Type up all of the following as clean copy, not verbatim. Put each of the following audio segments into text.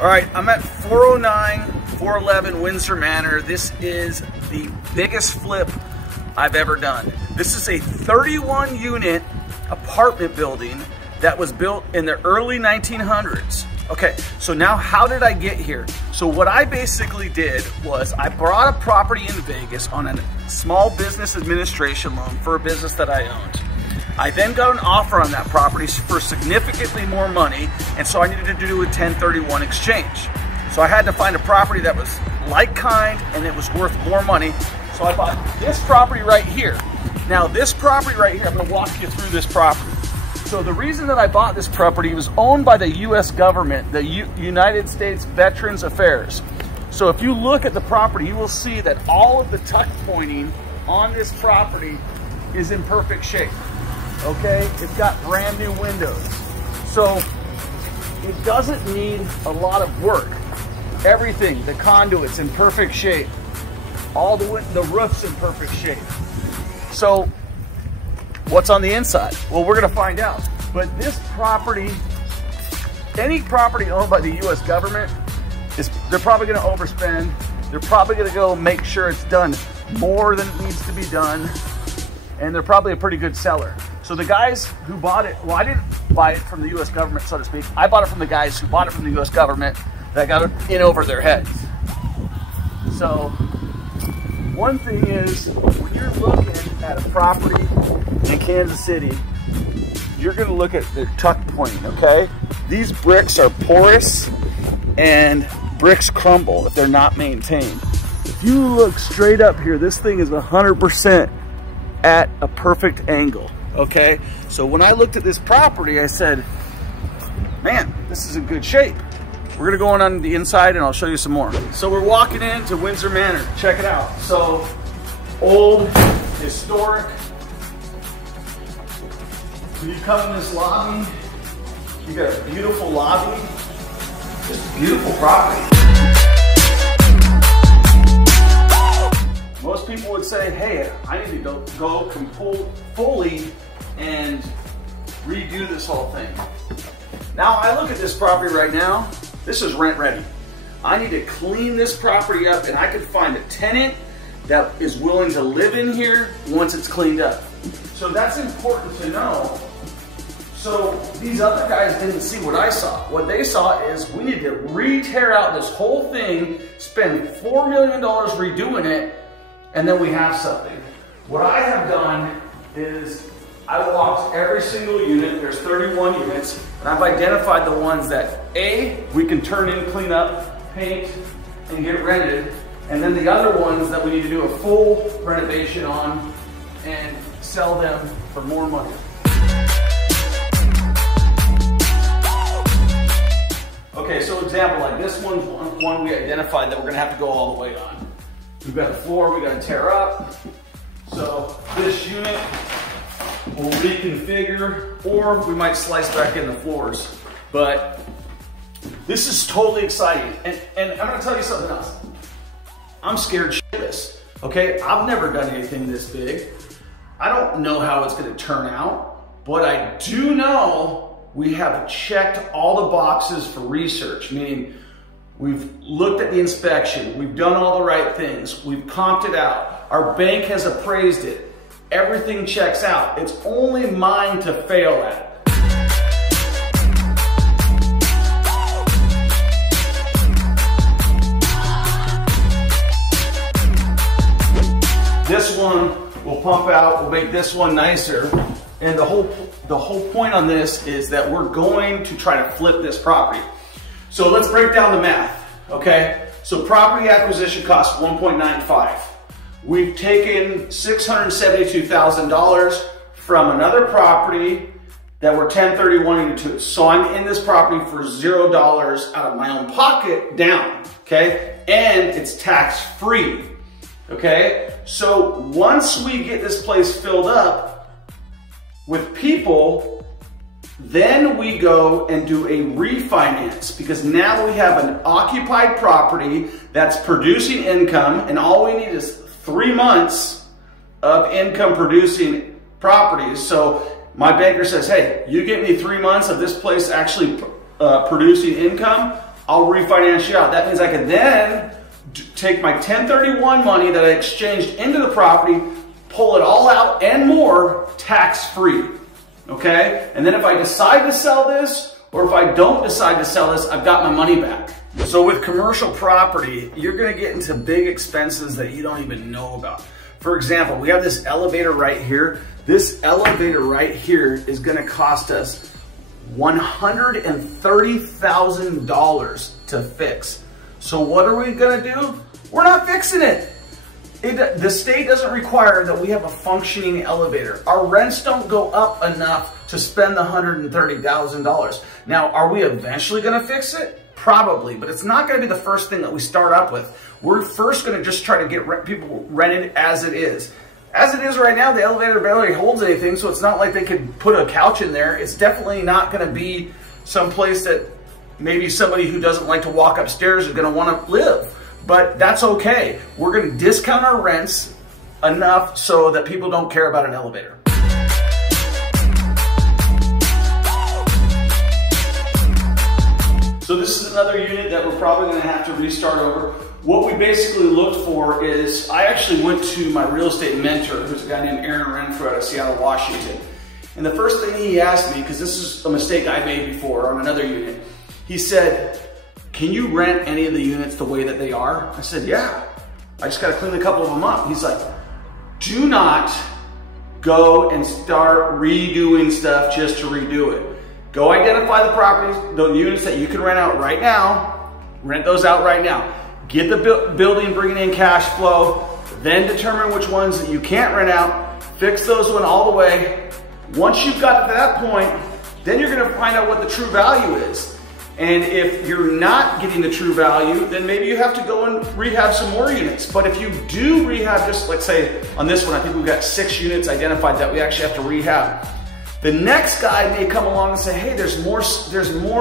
All right, I'm at 409, 411 Windsor Manor. This is the biggest flip I've ever done. This is a 31 unit apartment building that was built in the early 1900s. Okay, so now how did I get here? So what I basically did was I bought a property in Vegas on a small business administration loan for a business that I owned. I then got an offer on that property for significantly more money, and so I needed to do a 1031 exchange. So I had to find a property that was like kind and it was worth more money. So I bought this property right here. Now this property right here, I'm gonna walk you through this property. So the reason that I bought this property was owned by the US government, the United States Veterans Affairs. So if you look at the property, you will see that all of the tuck pointing on this property is in perfect shape. Okay, it's got brand new windows. So it doesn't need a lot of work. Everything, the conduit's in perfect shape. All the roof's in perfect shape. So what's on the inside? Well, we're gonna find out. But this property, any property owned by the US government, they're probably gonna overspend. They're probably gonna go make sure it's done more than it needs to be done. And they're probably a pretty good seller. So the guys who bought it, well, I didn't buy it from the US government, so to speak. I bought it from the guys who bought it from the US government that got it in over their heads. So one thing is, when you're looking at a property in Kansas City, you're gonna look at the tuck pointing, okay? These bricks are porous and bricks crumble if they're not maintained. If you look straight up here, this thing is 100% at a perfect angle, okay? So when I looked at this property, I said, man, this is in good shape. We're gonna go on the inside and I'll show you some more. So we're walking into Windsor Manor, check it out. So old, historic. When you come in this lobby, you got a beautiful lobby, just a beautiful property. Most people would say, hey, I need to go fully and redo this whole thing. Now I look at this property right now, this is rent ready. I need to clean this property up and I could find a tenant that is willing to live in here once it's cleaned up. So that's important to know. So these other guys didn't see what I saw. What they saw is we need to re-tear out this whole thing, spend $4 million redoing it, and then we have something. What I have done is I walked every single unit, there's 31 units, and I've identified the ones that A, we can turn in, clean up, paint, and get rented, and then the other ones that we need to do a full renovation on and sell them for more money. Okay, so example, like this one's one we identified that we're gonna have to go all the way on. We've got a floor we gotta tear up. So this unit we'll reconfigure, or we might slice back in the floors. But this is totally exciting. And I'm gonna tell you something else. I'm scared shitless, okay? I've never done anything this big. I don't know how it's gonna turn out, but I do know we have checked all the boxes for research, meaning we've looked at the inspection, we've done all the right things, we've comped it out, our bank has appraised it, everything checks out. It's only mine to fail at. This one will pump out, we'll make this one nicer, and the whole point on this is that we're going to try to flip this property. So let's break down the math, okay? So property acquisition cost $1.95. We've taken $672,000 from another property that we're 1031 into. So I'm in this property for $0 out of my own pocket down, okay? And it's tax free, okay? So once we get this place filled up with people, then we go and do a refinance, because now we have an occupied property that's producing income, and all we need is 3 months of income producing properties. So my banker says, hey, you get me 3 months of this place actually producing income, I'll refinance you out. That means I can then take my 1031 money that I exchanged into the property, pull it all out and more tax-free, okay? And then if I decide to sell this, or if I don't decide to sell this, I've got my money back. So with commercial property, you're gonna get into big expenses that you don't even know about. For example, we have this elevator right here. This elevator right here is gonna cost us $130,000 to fix. So what are we gonna do? We're not fixing it. The state doesn't require that we have a functioning elevator. Our rents don't go up enough to spend the $130,000. Now, are we eventually gonna fix it? Probably, but it's not gonna be the first thing that we start up with. We're first gonna just try to get people rented as it is. As it is right now, the elevator barely holds anything, so it's not like they could put a couch in there. It's definitely not gonna be someplace that maybe somebody who doesn't like to walk upstairs is gonna wanna live. But that's okay. We're gonna discount our rents enough so that people don't care about an elevator. So this is another unit that we're probably gonna have to restart over. What we basically looked for is, I actually went to my real estate mentor, who's a guy named Aaron Renfro out of Seattle, Washington. And the first thing he asked me, because this is a mistake I made before on another unit, he said, can you rent any of the units the way that they are? I said, yeah. I just gotta clean a couple of them up. He's like, do not go and start redoing stuff just to redo it. Go identify the properties, the units that you can rent out right now, rent those out right now. Get the building bringing in cash flow, then determine which ones that you can't rent out, fix those one all the way. Once you've got to that point, then you're gonna find out what the true value is. And if you're not getting the true value, then maybe you have to go and rehab some more units. But if you do rehab, just let's say on this one, I think we've got 6 units identified that we actually have to rehab. The next guy may come along and say, hey, there's more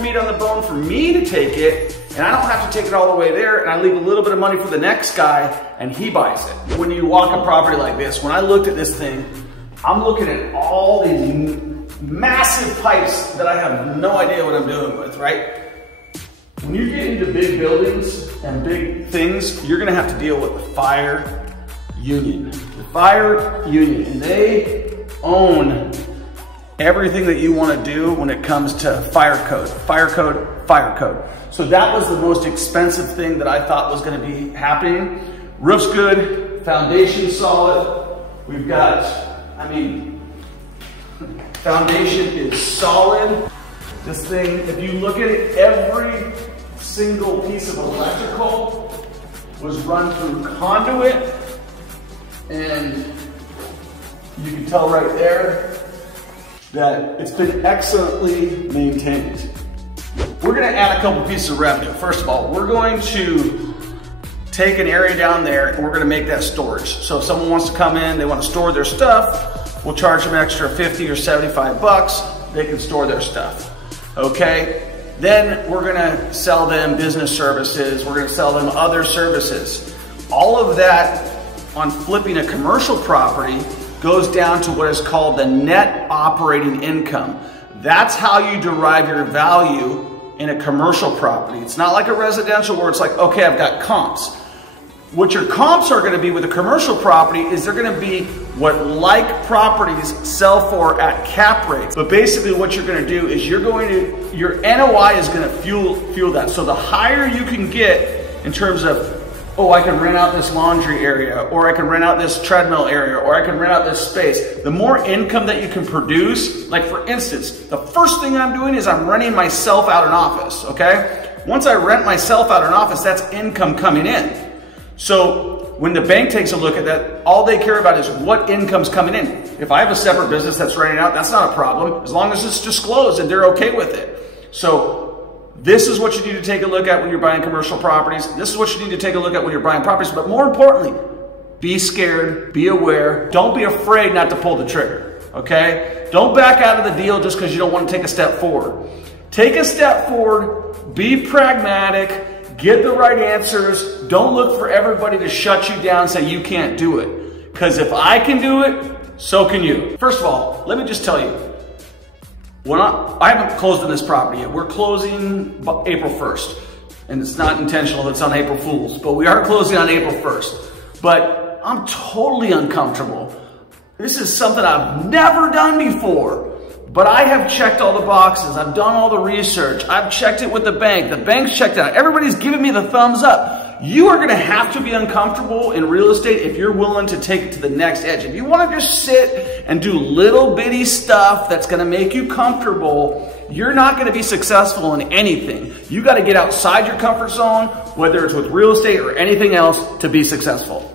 meat on the bone for me to take it, and I don't have to take it all the way there, and I leave a little bit of money for the next guy, and he buys it. When you walk a property like this, when I looked at this thing, I'm looking at all these massive pipes that I have no idea what I'm doing with, right? When you get into big buildings and big things, you're gonna have to deal with the fire union. The fire union, and they own everything that you want to do when it comes to fire code, fire code, fire code. So that was the most expensive thing that I thought was going to be happening. Roof's good, foundation solid. We've got, foundation is solid. This thing, if you look at it, every single piece of electrical was run through conduit, and you can tell right there that it's been excellently maintained. We're gonna add a couple pieces of revenue. First of all, we're going to take an area down there and we're gonna make that storage. So if someone wants to come in, they wanna store their stuff, we'll charge them an extra 50 or 75 bucks, they can store their stuff, okay? Then we're gonna sell them business services, we're gonna sell them other services. All of that on flipping a commercial property goes down to what is called the net operating income. That's how you derive your value in a commercial property. It's not like a residential where it's like, okay, I've got comps. What your comps are gonna be with a commercial property is they're gonna be what like properties sell for at cap rates. But basically what you're gonna do is your NOI is gonna fuel that. So the higher you can get in terms of, oh, I can rent out this laundry area, or I can rent out this treadmill area, or I can rent out this space. The more income that you can produce, like for instance, the first thing I'm doing is I'm renting myself out an office, okay? Once I rent myself out an office, that's income coming in. So when the bank takes a look at that, all they care about is what income's coming in. If I have a separate business that's renting out, that's not a problem, as long as it's disclosed and they're okay with it. So this is what you need to take a look at when you're buying commercial properties. This is what you need to take a look at when you're buying properties. But more importantly, be scared, be aware. Don't be afraid not to pull the trigger, okay? Don't back out of the deal just because you don't want to take a step forward. Take a step forward, be pragmatic, get the right answers. Don't look for everybody to shut you down and say you can't do it. Because if I can do it, so can you. First of all, let me just tell you, I haven't closed on this property yet. We're closing April 1st. And it's not intentional, it's on April Fool's, but we are closing on April 1st. But I'm totally uncomfortable. This is something I've never done before, but I have checked all the boxes. I've done all the research. I've checked it with the bank. The bank's checked it out. Everybody's giving me the thumbs up. You are gonna have to be uncomfortable in real estate if you're willing to take it to the next edge. If you wanna just sit and do little bitty stuff that's gonna make you comfortable, you're not gonna be successful in anything. You gotta get outside your comfort zone, whether it's with real estate or anything else, to be successful.